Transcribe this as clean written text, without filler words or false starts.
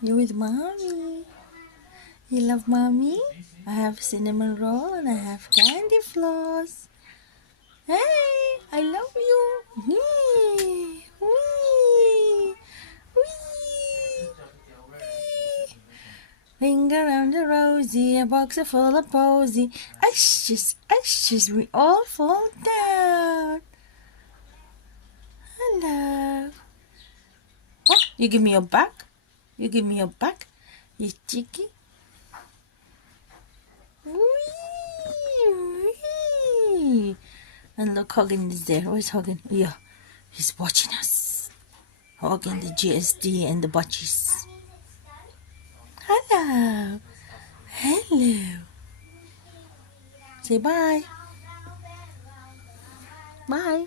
You with mommy. You love mommy? I have cinnamon roll and I have candy floss. Hey, I love you. Wee, wee, wee, wee. Ring around the rosy, a box full of posy. Ashes, we all fall down. Hello. Oh, you give me your back? You give me your back? You cheeky? Wee, wee. And look, Hogan is there. Where's Hogan? Yeah, he's watching us. Hogan, the GSD, and the Budgies. Hello. Hello. Say bye. Bye.